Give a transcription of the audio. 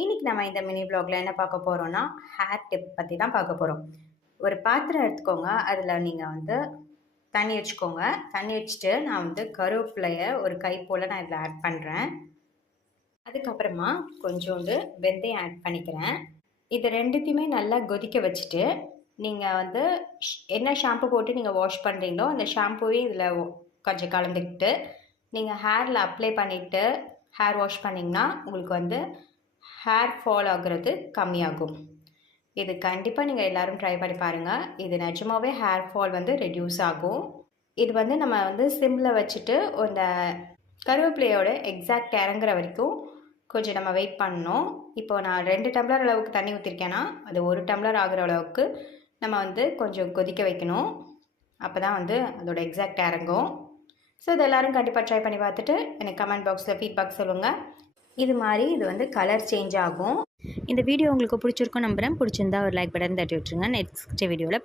இன்றைக்கி நம்ம இந்த மினி வ்ளாகில் என்ன பார்க்க போகிறோன்னா ஹேர் டிப் பற்றி தான் பார்க்க போகிறோம். ஒரு பாத்திரம் எடுத்துக்கோங்க. அதில் நீங்கள் வந்து தண்ணி வச்சுக்கோங்க. தண்ணி வச்சுட்டு நான் வந்து கருவேப்பிலையை ஒரு கை போல் நான் இதில் ஆட் பண்ணுறேன். அதுக்கப்புறமா கொஞ்சோண்டு வெந்தயம் ஆட் பண்ணிக்கிறேன். இது ரெண்டுத்தையுமே நல்லா கொதிக்க வச்சுட்டு நீங்கள் வந்து என்ன ஷாம்பு போட்டு நீங்கள் வாஷ் பண்ணுறீங்களோ அந்த ஷாம்புவே இதில் கொஞ்சம் கலந்துக்கிட்டு நீங்கள் ஹேரில் அப்ளை பண்ணிவிட்டு ஹேர் வாஷ் பண்ணிங்கன்னா உங்களுக்கு வந்து ஹேர் ஃபால் ஆகுறது கம்மியாகும். இது கண்டிப்பாக நீங்கள் எல்லோரும் ட்ரை பண்ணி பாருங்கள். இது நிஜமாகவே ஹேர் ஃபால் வந்து ரெடியூஸ் ஆகும். இது வந்து நம்ம வந்து சிம்மில் வச்சுட்டு இந்த கருவேப்பிலையோட எக்ஸாக்ட் இறங்குற வரைக்கும் கொஞ்சம் நம்ம வெயிட் பண்ணணும். இப்போ நான் 2 டம்ளர் அளவுக்கு தண்ணி ஊற்றிருக்கேன்னா அது 1 டம்ளர் ஆகிற அளவுக்கு நம்ம வந்து கொஞ்சம் கொதிக்க வைக்கணும். அப்போ தான் வந்து அதோட எக்ஸாக்ட் இறங்கும். ஸோ இது எல்லோரும் கண்டிப்பாக ட்ரை பண்ணி பார்த்துட்டு எனக்கு கமெண்ட் பாக்ஸில் ஃபீட்பேக் சொல்லுங்கள். இது மாதிரி இது வந்து கலர் சேஞ்ச் ஆகும். இந்த வீடியோ உங்களுக்கு பிடிச்சிருக்கும் நம்புகிறேன். பிடிச்சிருந்தா ஒரு லைக் பட்டன் தட்டி விட்டுருங்க. நெக்ஸ்ட் வீடியோவில்